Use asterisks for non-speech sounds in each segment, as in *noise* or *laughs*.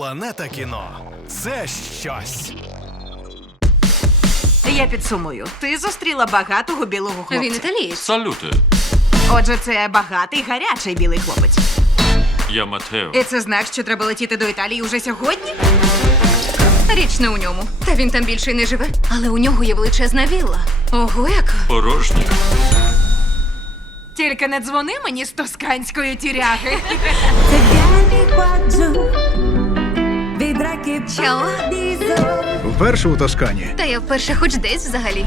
Планета кіно це щось. Я підсумую. Ти зустріла багатого білого хлопця. Він італієць. Салюти, Отже, це багатий гарячий білий хлопець. я Матео. І це знак, що треба летіти до Італії уже сьогодні? Річ не у ньому. Та він там більше й не живе. Але у нього є величезна вілла. Ого, яка. Порожній. Тільки не дзвони мені з тосканської тіряги. *laughs* paradiso. Вперше у Тоскані. Та я вперше хоч десь взагалі.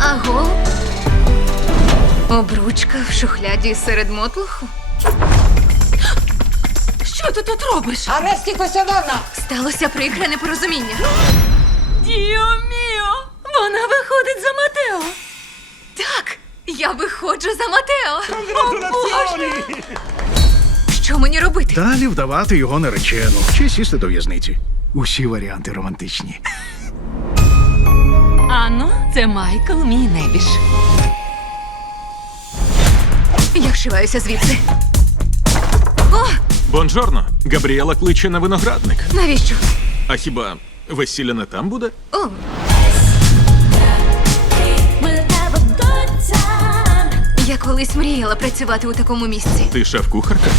Аго. Обручка в шухляді серед мотлуху. Що ти тут робиш? Questa donna! Сталося прикре непорозуміння. Діо міо! Вона виходить за Матео. Так, я виходжу за Матео. О, Боже! Що мені робити? Далі вдавати його наречену чи сісти до в'язниці. Усі варіанти романтичні. Анно, це Майкл, мій небіж. Я вшиваюся звідси. О, Бонжорно. Габріела кличе на виноградник. навіщо? А хіба весілля не там буде? О, колись мріяла працювати у такому місці. Ти шеф-кухарка?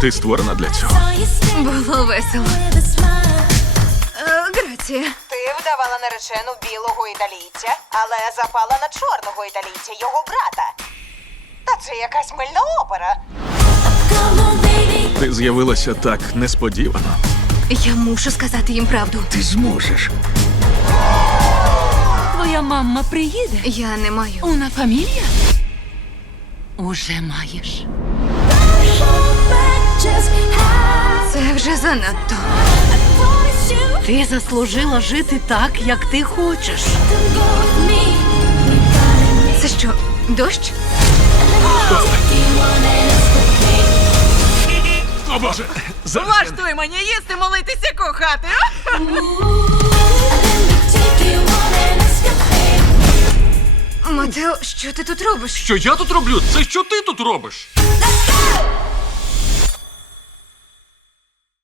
Ти створена для цього. Було весело. Е, Грація. Ти вдавала наречену білого італійця, але запала на чорного італійця, його брата. Та це якась мильна опера. Ти з'явилася так несподівано. Я мушу сказати їм правду. Ти зможеш. Твоя мама приїде. Я не маю. Уна фамілія? Уже маєш. Це вже занадто. Ти заслужила жити так, як ти хочеш. Це що, дощ? О боже! Зараз Влаштуй мені їсти, молитися, кохати. Ooh, Матео, що ти тут робиш? Що я тут роблю? Це що ти тут робиш?